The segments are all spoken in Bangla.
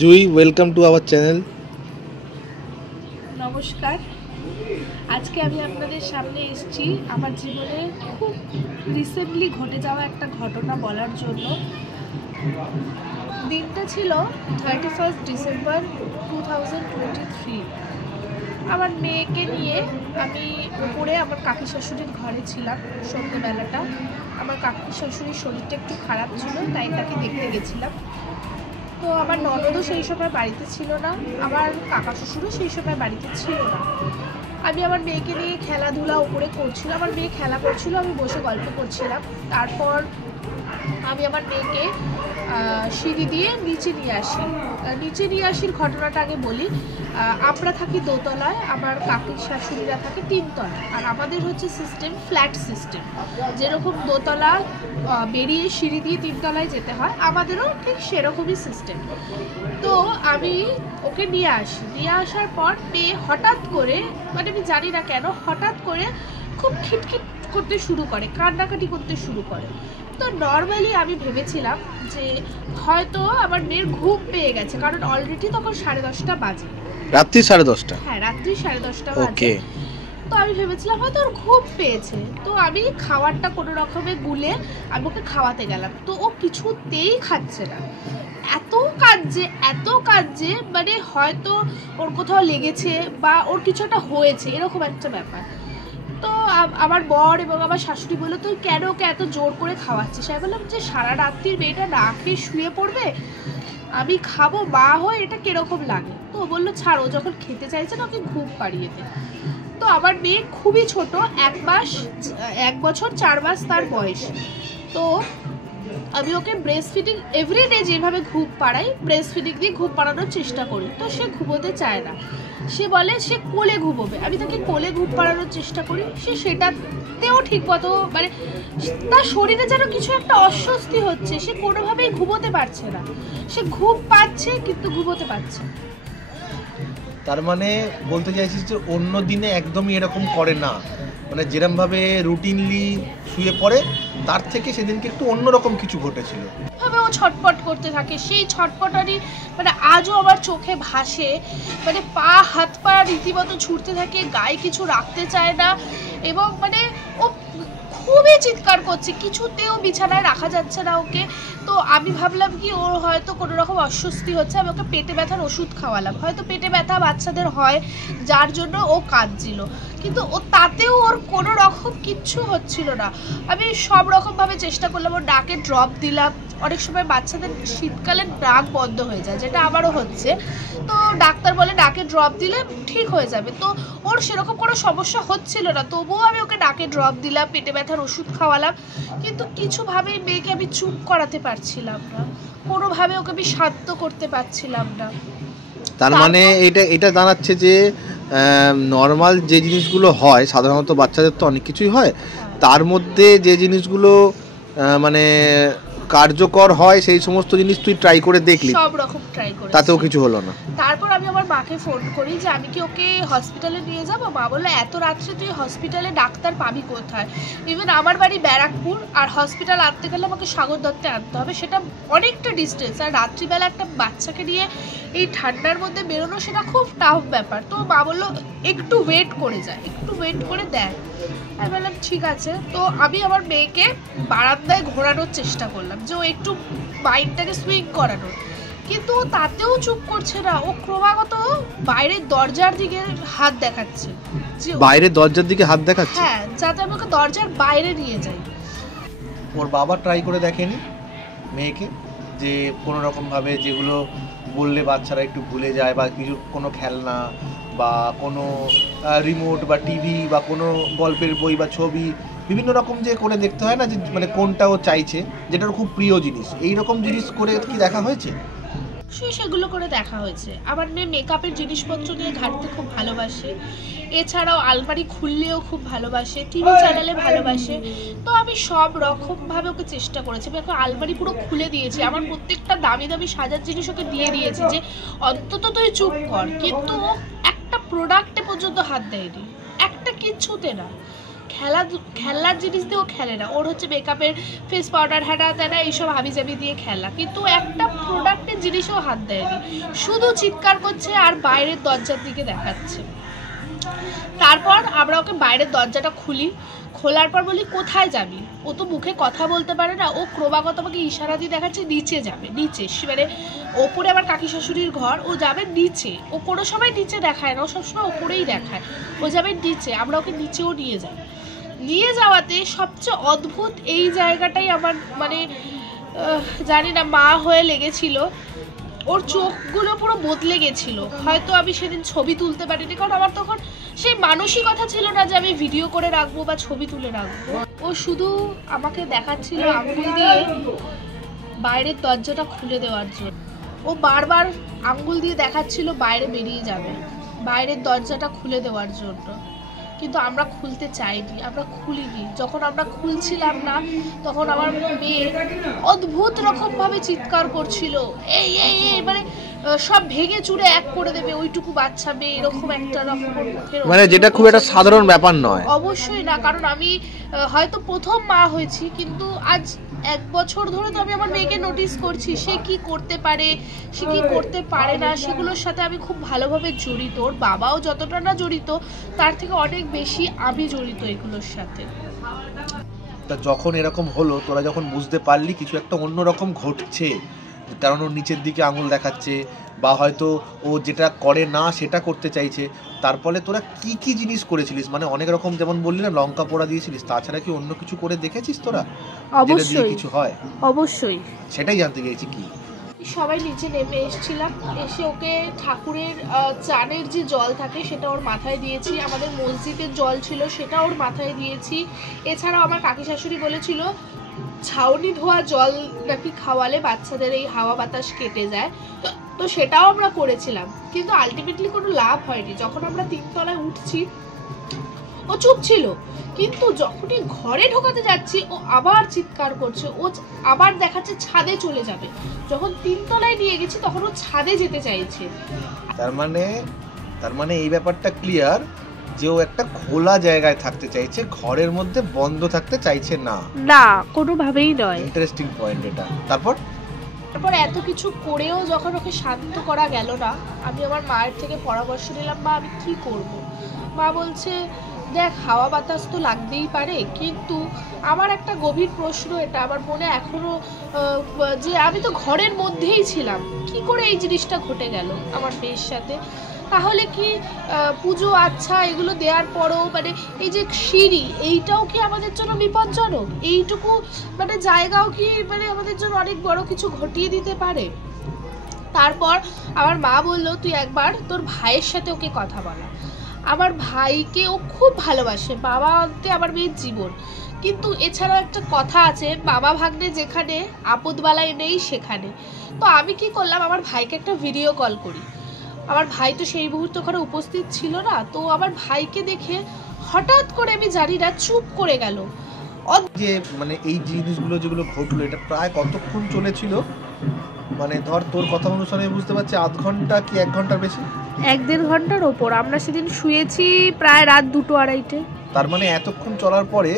Jui, welcome to our channel. নমস্কার। আজকে আমি আপনাদের সামনে এসেছি আমার জীবনে খুব রিসেন্টলি ঘটে যাওয়া একটা ঘটনা বলার জন্য। দিনটা ছিল 31 ডিসেম্বর 2023। আমার মেয়েকে নিয়ে আমি উপরে আমার কাকি শাশুড়ির ঘরে ছিলাম। সন্ধ্যেবেলাটা আমার কাকি শাশুড়ির শরীরটা একটু খারাপ ছিল, তাই তাকে দেখতে গেছিলাম। তো আমার ননদও সেই সময় বাড়িতে ছিল না, আমার কাকা শ্বশুরও সেই সময় বাড়িতে ছিল না। আমি আমার মেয়েকে নিয়ে খেলাধুলা উপরে করছিলাম, আমার মেয়ে খেলা করছিল, আমি বসে গল্প করছিলাম। তারপর আমি আমার মেয়েকে সিঁড়ি দিয়ে নিচে নিয়ে আসির ঘটনাটা আগে বলি। আমরা থাকি দোতলায়, আমার কাকির শাশুড়িরা থাকে তিনতলায়, আর আমাদের হচ্ছে সিস্টেম ফ্ল্যাট সিস্টেম। যেরকম দোতলা বেরিয়ে সিঁড়ি দিয়ে তিনতলায় যেতে হয়, আমাদেরও ঠিক সেরকমই সিস্টেম। তো আমি ওকে নিয়ে আসার পর মেয়ে হঠাৎ করে, মানে আমি জানি না কেন, হঠাৎ করে খুব খিটখিট করতে শুরু করে, কান্নাকাটি করতে শুরু করে। তো নর্মালি আমি ভেবেছিলাম যে হয়তো আমার মেয়ের ঘুম পেয়ে গেছে, কারণ অলরেডি তখন 10:30 বাজে। রাত্রি 10:30? হ্যাঁ, রাত্রি 10:30 বাজে। তো আমি ভেবেছিলাম হয়তো ওর ঘুম পেয়েছে। তো আমি খাবারটা কোনো রকমে গুলে আমি ওকে খাওয়াতে গেলাম। তো ও কিছুতেই খাচ্ছে না, এত কাঁদছে, মানে হয়তো ওর কোথাও লেগেছে বা ওর কিছু একটা হয়েছে, এরকম একটা ব্যাপার। তো আমার বর এবং আমার শাশুড়ি বললো, তুই কেন ওকে এত জোর করে খাওয়াচ্ছিস? আমি বললাম যে সারা রাত্রির মেয়েটা না খেয়ে শুয়ে পড়বে, আমি খাবো, মা হয়ে এটা কিরকম লাগে। তো ও বললো ছাড়, ও যখন খেতে চাইছে না ওকে ঘুম পাড়িয়ে দে। তো আমার মেয়ে খুবই ছোট, 1 বছর 4 মাস তার বয়স। তো আমি ওকে ব্রেস্ট ফিডিং এভরিডে যেভাবে ঘুম পাড়াই, ব্রেস্ট ফিডিং দিয়ে ঘুম পাড়ানোর চেষ্টা করি। তো সে ঘুমোতে চায় না, সে বলে সে কোলে ঘুমোবে। আমি তাকে কোলে ঘুম পাড়ানোর চেষ্টা করি, সে সেটাতেও ঠিক মতো, মানে তার শরীরে যেন কিছু একটা অস্বস্তি হচ্ছে, সে কোনোভাবেই ঘুমোতে পারছে না। সে ঘুম পাচ্ছে কিন্তু ঘুমোতে পারছে। তার মানে বলতে চাইছিস যে অন্য দিনে একদমই এরকম করে না, মানে যেরকমভাবে রুটিনলি শুয়ে পড়ে তার থেকে সেদিনকে একটু অন্যরকম কিছু ঘটেছিল। ভাবে ও ছটপট করতে থাকে, সেই ছটপটারই মানে আজও আমার চোখে ভাসে। মানে হাত পা রীতিমতো ছুটতে থাকে, গায়ে কিছু রাখতে চায় না, এবং মানে ও খুবই চিৎকার করছে, কিছুতেও বিছানায় রাখা যাচ্ছে না ওকে। তো আমি ভাবলাম কি ওর হয়তো কোনো রকম অস্বস্তি হচ্ছে, আমি ওকে পেটে ব্যথার ওষুধ খাওয়ালাম। হয়তো পেটে ব্যথা বাচ্চাদের হয়, যার জন্য ও কাঁদছিল, কিন্তু ও তাতেও ওর কোনো রকম কিচ্ছু হচ্ছিল না। আমি সব রকমভাবে চেষ্টা করলাম, ওর ডাকে ড্রপ দিলাম। অনেক সময় বাচ্চাদের শীতকালে নাক বন্ধ হয়ে যায়, যেটা আমারও হচ্ছে। তো ডাক্তার বলে ডাকে ড্রপ দিলে ঠিক হয়ে যাবে। তো ওর সেরকম কোনো সমস্যা হচ্ছিল না, তবুও আমি ওকে ডাকে ড্রপ দিলাম, পেটে ব্যথার ওষুধ খাওয়ালাম, কিন্তু কিছুভাবেই মেয়েকে আমি চুপ করাতে পারছিলাম না, কোনোভাবে ওকে আমি শান্ত করতে পারছিলাম না। তার মানে এটা জানাচ্ছে যে নর্মাল যে জিনিসগুলো হয় সাধারণত বাচ্চাদের তো অনেক কিছুই হয়, তার মধ্যে যে জিনিসগুলো মানে কার্যকর হয় সেই সমস্ত জিনিস তুই ট্রাই করে দেখলি? সব রকম ট্রাই করেছি, তাতেও কিছু হলো না। তারপর আমি আমার মাকে ফোন করি যে আমি কি ওকে হসপিটালে নিয়ে যাবো। মা বললো এত রাত্রে তুই হসপিটালে ডাক্তার পাবি কোথায়? ইভেন আমার বাড়ি ব্যারাকপুর, আর হসপিটাল আনতে গেলে আমাকে সাগর দত্তে আনতে হবে, সেটা অনেকটা ডিস্টেন্স। আর রাত্রিবেলা একটা বাচ্চাকে নিয়ে এই ঠান্ডার মধ্যে বেরোনো সেটা খুব টাফ ব্যাপার। তো মা বললো একটু ওয়েট করে যায়, একটু ওয়েট করে দেয়। আমি বললাম ঠিক আছে। তো আমি আমার মেয়েকে বারান্দায় ঘোরানোর চেষ্টা করলাম, যে ও একটু মাইন্ডটাকে সুইং করানোর, কিন্তু তাতেও চুপ করছে না। ও ক্রমাগত বাইরের দরজার দিকে হাত দেখাচ্ছে, যে বাইরের দরজার দিকে হাত দেখাচ্ছে? হ্যাঁ, যাতে আমি ওকে দরজার বাইরে নিয়ে যাই। ওর বাবা ট্রাই করে দেখেনি মেয়েকে যে কোনো রকমভাবে যেগুলো বললে বাচ্চারা একটু ভুলে যায়, বা কিছু কোনো খেলনা বা কোনো রিমোট বা টিভি বা কোনো গল্পের বই বা ছবি, বিভিন্ন রকম যে করে দেখতে হয় না, যে মানে কোনটা ও চাইছে, যেটার খুব প্রিয় জিনিস, এই রকম জিনিস করে কি দেখা হয়েছে? সেগুলো করে দেখা হয়েছে। আমার মেয়ে মেকআপের জিনিসপত্র নিয়ে ঘাঁটতে খুব ভালোবাসে, এছাড়াও আলমারি খুললেও খুব ভালোবাসে, টিভি চ্যানেলে ভালোবাসে। তো আমি সব রকমভাবে ওকে চেষ্টা করেছি, আমি ওকে আলমারি পুরো খুলে দিয়েছি, আমার প্রত্যেকটা দামি দামি সাজার জিনিস ওকে দিয়ে দিয়েছি যে অন্তত তুই চুপ কর, কিন্তু ও একটা প্রোডাক্টে পর্যন্ত হাত দেয়নি, একটা কিচ্ছুতে না। ও খেলার জিনিস দিয়েও খেলে না। ওর হচ্ছে মেকআপের ফেস পাউডার হ্যানা ত্যানা এইসব হাবিজাবি দিয়ে খেলা, কিন্তু একটা প্রোডাক্টের জিনিসও হাত দেয়নি, শুধু চিৎকার করছে আর বাইরের দরজার দিকে দেখাচ্ছে। তারপর আমরা ওকে বাইরের দরজাটা খুলি, খোলার পর বলি কোথায় যাবি? ও তো মুখে কথা বলতে পারে না, ও ক্রমাগত আমাকে ইশারা দিয়ে দেখাচ্ছে নিচে যাবে, নিচে, মানে ওপরে আমার কাকি শাশুড়ির ঘর, ও যাবে নিচে। ও কোনো সময় নিচে দেখায় না, ও সবসময় ওপরেই দেখায়, ও যাবে নিচে। আমরা ওকে নিচেও নিয়ে যাই। নিয়ে যাওয়াতে সবচেয়ে অদ্ভুত এই জায়গাটাই আমার মানে জানি না মা হয়ে লেগেছিল। ওর চোখগুলো পুরো বদলে গেছিলো। হয়তো আমি সেদিন ছবি তুলতে পারিনি, কারণ আমার তখন সেই মানসিকতা ছিল না যে আমি ভিডিও করে রাখবো বা ছবি তুলে রাখবো। ও শুধু আমাকে দেখাচ্ছিল আঙুল দিয়ে বাইরের দরজাটা খুলে দেওয়ার জন্য। ও বারবার আঙুল দিয়ে দেখাচ্ছিল বাইরে বেরিয়ে যাবে, বাইরের দরজাটা খুলে দেওয়ার জন্য, কিন্তু আমরা খুলতে চাইনি, আমরা খুলিনি। যখন আমরা খুলছিলাম না তখন আমার মেয়ে অদ্ভুত রকমভাবে চিৎকার করছিল, এই এই এই মানে সব ভেঙে চুরে এক করে দেবে, ওইটুকু বাচ্চা মেয়ে এরকম একটা রকম মুখের, মানে যেটা খুব একটা সাধারণ ব্যাপার নয়। অবশ্যই না, কারণ আমি হয়তো প্রথম মা হয়েছি, কিন্তু আজ 1 বছর ধরে তো আমি আমার মেয়েকে নোটিস করছি সে কি করতে পারে, সে কি করতে পারে না, সেগুলোর সাথে আমি খুব ভালোভাবে জড়িত। ওর বাবাও যতটা না জড়িত তার থেকে অনেক বেশি আমি জড়িত এগুলোর সাথে। তা যখন এরকম হলো, তোরা যখন বুঝতে পারলি কিছু একটা অন্যরকম ঘটছে, কারণ ওর নিচের দিকে আঙুল দেখাচ্ছে বা হয়তো ও যেটা করে না সেটা করতে চাইছে, তারপরে তোরা কি কি জিনিস করেছিলিস? মানে অনেক রকম, যেমন বললি না লঙ্কা পোড়া দিয়েছিলিস, তাছাড়া কি অন্য কিছু করে দেখেছিস তোরা? অবশ্যই কিছু হয়, অবশ্যই, সেটাই জানতে গেছি। কি সবাই নিচে নেমে এসেছিলাম, এসে ওকে ঠাকুরের চানের যে জল থাকে সেটা ওর মাথায় দিয়েছি, আমাদের মসজিদের জল ছিল সেটা ওর মাথায় দিয়েছি। এছাড়াও আমার কাকি শাশুড়ি বলেছিল ছাউনি ধোয়া জল নাকি খাওয়ালে বাচ্চাদের এই হাওয়া বাতাস কেটে যায়, তো সেটাও আমরা করেছিলাম, কিন্তু আলটিমেটলি কোনো লাভ হয়নি। যখন আমরা 3 তলায় উঠছি ও চুপ ছিল, কিন্তু যখনই ঘরে ঢোকাতে যাচ্ছি ও আবার চিৎকার করছে, ও আবার দেখাচ্ছে ছাদে চলে যাবে। যখন 3 তলায় নিয়ে গেছি তখন ও ছাদে যেতে চাইছে। তার মানে এই ব্যাপারটা ক্লিয়ার যে ও একটা খোলা জায়গায় থাকতে চাইছে, ঘরের মধ্যে বন্ধ থাকতে চাইছে না। না, কোনোভাবেই নয়। ইন্টারেস্টিং পয়েন্ট এটা। তারপর এত কিছু করেও যখন ওকে শান্ত করা গেল না, আমি আমার মায়ের থেকে পরামর্শ নিলাম, মা আমি কি করব? মা বলছে দেখ হাওয়া বাতাস তো লাগতেই পারে, কিন্তু আমার একটা গভীর প্রশ্ন এটা আমার মনে এখনো, যে আমি তো ঘরের মধ্যেই ছিলাম, কি করে এই জিনিসটা ঘটে গেল আমার মেয়ের সাথে? তাহলে কি পুজো আচ্ছা এগুলো দেওয়ার পরও মানে এই যে সিঁড়ি এইটাও কি আমাদের জন্য বিপজ্জনক? এইটুকু মানে জায়গাও কি মানে আমাদের জন্য অনেক বড় কিছু ঘটিয়ে দিতে পারে? তারপর আমার মা বললো তুই একবার তোর ভাইয়ের সাথে ওকে কথা বলা। আমার ভাইকে ও খুব ভালোবাসে, বাবা হতে আমার মেয়ের জীবন, কিন্তু এছাড়াও একটা কথা আছে বাবা ভাগ্নে যেখানে আপদবালায় নেই সেখানে। তো আমি কি করলাম, আমার ভাইকে একটা ভিডিও কল করি। আমার ভাই তো সেই মুহূর্তে ওখানে উপস্থিত ছিল না, তো আমার ভাইকে দেখে হঠাৎ করে আমি জানি না চুপ করে গেল। যে মানে এই জিনিসগুলো যেগুলো ঘটলো এটা প্রায় কতক্ষণ চলেছিল? মানে ধর তোর কথা অনুসারে বুঝতে পারছি 1/2 ঘন্টা কি 1 ঘন্টার বেশি? 1-1.5 ঘন্টার ওপর। আমরা সেদিন শুয়েছি প্রায় রাত 2-2:30। তার মানে এতক্ষণ চলার পরে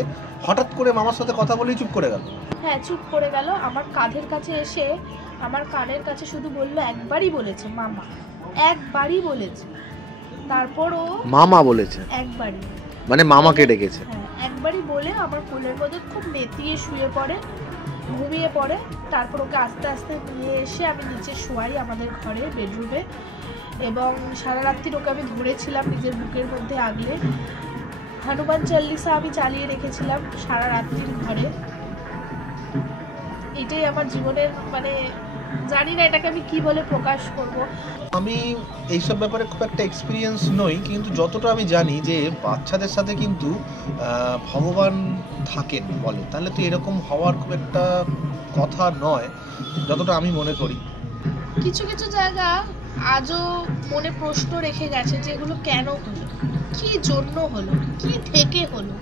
হঠাৎ করে মামার সাথে কথা বলেই চুপ করে গেল? হ্যাঁ, চুপ করে গেল। আমার কাঁধের কাছে এসে আমার কানের কাছে শুধু বলল একবারই বলেছে মামা, একবারই বলেছে। তারপরও মামা বলেছে একবারই, মানে মামাকে ডেকেছে? হ্যাঁ, একবারই বলে আমার কোলের মধ্যে খুব নেতিয়ে শুয়ে পড়ে, ঘুমিয়ে পড়ে। তারপর ওকে আস্তে আস্তে নিয়ে এসে আমি নিচে শোয়াই আমাদের ঘরে বেডরুমে, এবং সারা রাত্রির ওকে আমি ধরেছিলাম নিজের বুকের মধ্যে আগলে। হনুমান চল্লিশা আমি চালিয়ে রেখেছিলাম সারা রাত্রির ঘরে। এটাই আমার জীবনের মানে জানি না এটাকে আমি কি বলে প্রকাশ করব। আমি এইসব ব্যাপারে খুব একটা এক্সপিরিয়েন্স নই, কিন্তু যতটা আমি জানি যে বাচ্চাদের সাথে কিন্তু ভগবান থাকেন বলে, তাহলে তো এরকম হওয়ার খুব একটা কথা নয় যতটা আমি মনে করি। কিছু কিছু জায়গা আজও মনে প্রশ্ন রেখে গেছে যে এগুলো কেন হলো, কি জন্য হলো, কি থেকে হলো,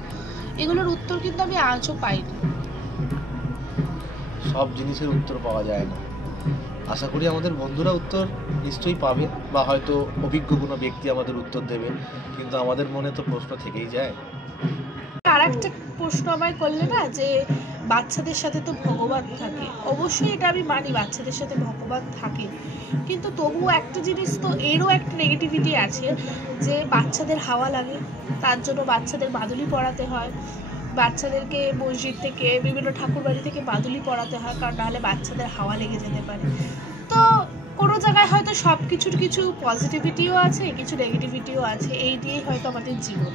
এগুলোর উত্তর কিন্তু আমি আজও পাইনি। সব জিনিসের উত্তর পাওয়া যায় না, আশা করি আমাদের বন্ধুরা উত্তর নিশ্চয়ই পাবে, বা হয়তো অভিজ্ঞ কোনো ব্যক্তি আমাদের উত্তর দেবে, কিন্তু আমাদের মনে তো প্রশ্ন থেকেই যায়। আর একটা প্রশ্ন আমায় করলে না, যে বাচ্চাদের সাথে তো ভগবান থাকে। অবশ্যই এটা আমি মানি, বাচ্চাদের সাথে ভগবান থাকে, কিন্তু তবুও একটা জিনিস তো, এরও একটা নেগেটিভিটি আছে, যে বাচ্চাদের হাওয়া লাগে, তার জন্য বাচ্চাদের মাদুলি পরাতে হয়, বাচ্চাদেরকে মসজিদ থেকে বিভিন্ন ঠাকুর বাড়ি থেকে মাদুলি পরাতে হয়, কারণ নাহলে বাচ্চাদের হাওয়া লেগে যেতে পারে। তো কোনো জায়গায় হয়তো সব কিছুর কিছু পজিটিভিটিও আছে, কিছু নেগেটিভিটিও আছে, এই দিয়েই হয়তো আমাদের জীবন।